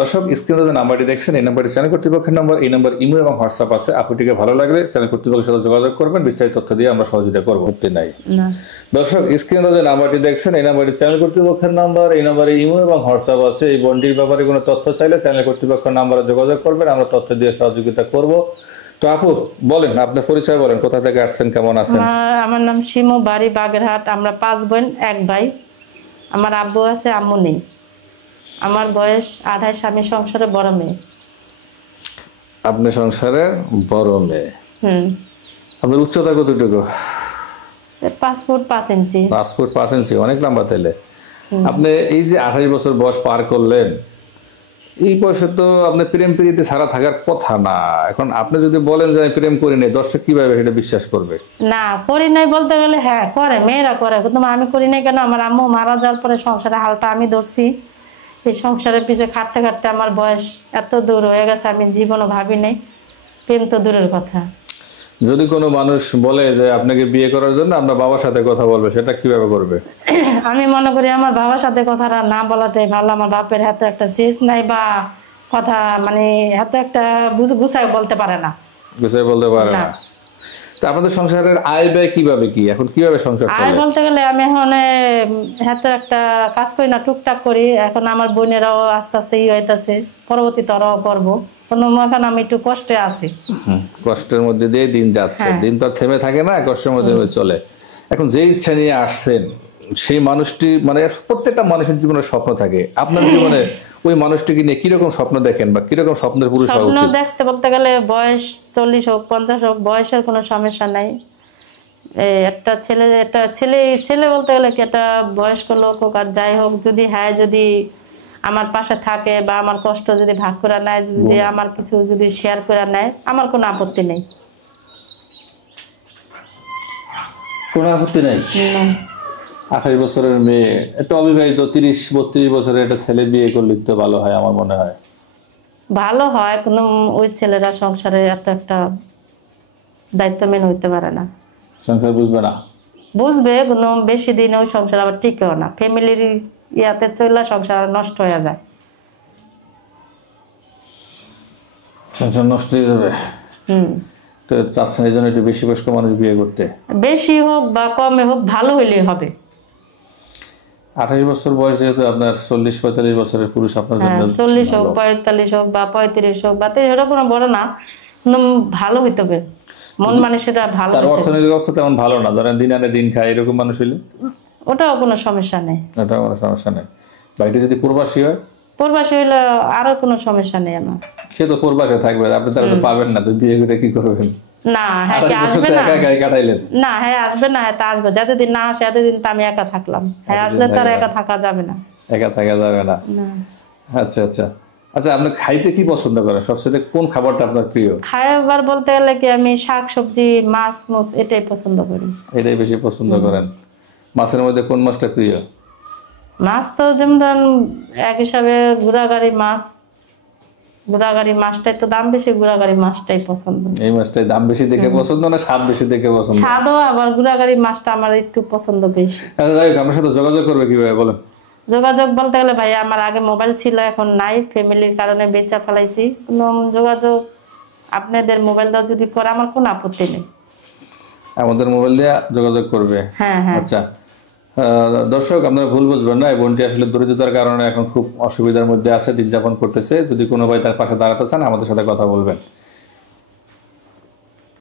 দর্শক স্ক্রিনে যে নাম্বারটি দেখছেন এই নাম্বারটি চ্যানেল কর্তৃপক্ষের নাম্বার, এই নাম্বার ইমো এবং হোয়াটসঅ্যাপ আছে। আপুটিকে ভালো লাগলে চ্যানেল কর্তৃপক্ষের সাথে যোগাযোগ করবেন, বিস্তারিত তথ্য দিয়ে আমরা সহযোগিতা করবো। নাই না দর্শক স্ক্রিনে যে নাম্বারটি দেখছেন এই নাম্বারটি চ্যানেল কর্তৃপক্ষের নাম্বার, এই নাম্বারে ইমো এবং হোয়াটসঅ্যাপ আছে। এই বন্ডির ব্যাপারে কোনো তথ্য চাইলে চ্যানেল কর্তৃপক্ষের নাম্বারে যোগাযোগ করবেন, আমরা তথ্য দিয়ে সহযোগিতা করব। তো আপু বলেন, আপনার পরিচয় বলেন, কোথা থেকে আসছেন, কেমন আছেন? আমার নাম শিমু, বাড়ি বাগেরহাট। আমরা 5 বোন 1 ভাই। আমার আব্বু আছে, আম্মু নেই। আমার বয়স 28, আমি সংসারে বড় মেয়ে। আপনি সংসারে বড় মেয়ে। আপনার উচ্চতা কতটুকু? 5 ফুট 5 ইঞ্চি। 5 ফুট 5 ইঞ্চি, অনেক লম্বা তাইলে। আপনি এই যে 28 বছর বয়স পার করলেন, এই বয়সে তো আপনি প্রেম প্রীতি ছাড়া থাকার কথা না। এখন আপনি যদি বলেন যে আমি প্রেম করি নাই, দর্শক কিভাবে এটা বিশ্বাস করবে? না করি নাই বলতে গেলে হ্যাঁ করে, মেয়েরা করে, কিন্তু আমি করি নাই কেন? আমার আম্মু মারা যাওয়ার পরে সংসারে হালটা আমি ধরছি। এই সংসারের পিছে খাটতে খাটতে আমার বয়স এত দূর হয়ে গেছে, আমি জীবনও ভাবি নাই। প্রেম তো দূরের কথা। যদি কোনো মানুষ বলে যে আপনাকে বিয়ে করার জন্য আমরা বাবার সাথে কথা বলবে, সেটা কিভাবে করবে? আমি মনে করি আমার বাবার সাথে কথাটা না বলাটাই ভালো। আমার বাপের হাতে একটা চিজ নাই, বা কথা মানে হাতে একটা গুছায় বলতে পারে না। গুছাই বলতে পারে না। তো আপনাদের সংসারের আয় ব্যয় কিভাবে, কি এখন কিভাবে সংসার চলে? আয় বলতে গেলে আমি এখন হাতে একটা কাজ করি না, টুকটাক করি। এখন আমার বোনেরাও আস্তে আস্তে হইতাছে, পরবর্তীতে ওরাও করবো। এখন আমি একটু কষ্টে আছি। কষ্টের মধ্যে দিয়ে দিন যাচ্ছে, দিন তো আর থেমে থাকে না, কষ্টের মধ্যে চলে। এখন যে ইচ্ছা নিয়ে আসছেন সেই মানুষটি, মানে প্রত্যেকটা মানুষের জীবনে স্বপ্ন থাকে। আপনার জীবনে ওই মানুষটিকে নিয়ে কিরকম স্বপ্ন দেখেন, বা কিরকম স্বপ্নের পুরুষ হওয়া উচিত? স্বপ্ন দেখতে বলতে গেলে বয়স 40 হোক 50 হোক, বয়সের কোনো সমস্যা নাই। একটা ছেলে বলতে গেলে কি একটা বয়স্ক লোক হোক আর যাই হোক, যদি আমার পাশে থাকে বা আমার কষ্ট যদি ভাগ করে নেয়, যদি আমার কিছু যদি শেয়ার করে নেয়, আমার কোনো আপত্তি নেই। কোনো আপত্তি নাই? 28 বছরের মেয়ে, একটা অবিবাহিত 30-32 বছরের একটা ছেলে বিয়ে করলে তো ভালো হয় আমার মনে হয়। ভালো হয়, কিন্তু ওই ছেলেরা সংসারে এত একটা দায়িত্ব মেনে হইতে পারে না। সংসার বুঝবে না? বুঝবে, কোনো বেশি দিন ওই সংসার আবার টিকেও না। ফ্যামিলির ইয়াতে চললে সংসার নষ্ট হয়ে যায়। সংসার নষ্ট হয়ে যাবে। তো চাচ্ছেন এই জন্য একটু বেশি বয়স্ক মানুষ বিয়ে করতে? বেশি হোক বা কমে হোক, ভালো হইলেই হবে। 28 বছর বয়স, যেহেতু আপনার 40-45 বছরের পুরুষ আপনার জন্য 40 হোক 45 হোক বা 35 হোক বা 30, এটা কোনো বড় না, কিন্তু ভালো হইতে হবে। মন মানসিকতা ভালো। তার অর্থনৈতিক অবস্থা তেমন ভালো না, ধরেন দিন আনে দিন খায়, এরকম মানুষ হইলে ওটাও কোনো সমস্যা নেই। ওটাও কোনো সমস্যা নেই। বাড়িতে যদি প্রবাসী হয়? প্রবাসী হইলে আরো কোনো সমস্যা নেই আমার। সে তো প্রবাসে থাকবে, আপনি তারা তো পাবেন না, তো বিয়ে করে কি করবেন? না হ্যাঁ আসবে না, কাটাইলেন না হ্যাঁ আসবে না, হ্যাঁ তা আসবে। যতদিন না আসে এতদিন তো আমি একা থাকলাম। হ্যাঁ আসলে তার একা থাকা যাবে না। একা থাকা যাবে না। আচ্ছা আচ্ছা আচ্ছা, আপনি খাইতে কি পছন্দ করেন? সবচেয়ে কোন খাবারটা আপনার প্রিয়? খাবার বলতে গেলে কি, আমি শাক সবজি মাছ মাছ এটাই পছন্দ করি। এটাই বেশি পছন্দ করেন? মাছের মধ্যে কোন মাছটা প্রিয়? মাছ তো যেমন ধরেন এক হিসাবে গুড়াগাড়ি মাছ, গুড়াগাড়ি মাছটাই তো দাম বেশি, গুড়াগাড়ি মাছটাই পছন্দ। এই মাছটাই দাম বেশি দেখে পছন্দ না স্বাদ বেশি দেখে পছন্দ? স্বাদও, আবার গুড়াগাড়ি মাছটা আমার একটু পছন্দ বেশি। যাই হোক, আমার সাথে যোগাযোগ করবে কিভাবে বলেন? যোগাযোগ বলতে গেলে ভাই, আমার আগে মোবাইল ছিল, এখন নাই, ফ্যামিলির কারণে বেচা ফেলাইছি। যোগাযোগ আপনাদের মোবাইল দাও যদি করে, আমার কোনো আপত্তি নেই। আমাদের মোবাইল দিয়ে যোগাযোগ করবে? হ্যাঁ হ্যাঁ। আচ্ছা দর্শক, আপনারা ভুল বুঝবেন না, এই বোনটি আসলে দরিদ্রতার কারণে এখন খুব অসুবিধার মধ্যে আছে, দিন যাপন করতেছে। যদি কোনো ভাই তার পাশে দাঁড়াতে চান, আমাদের সাথে কথা বলবেন।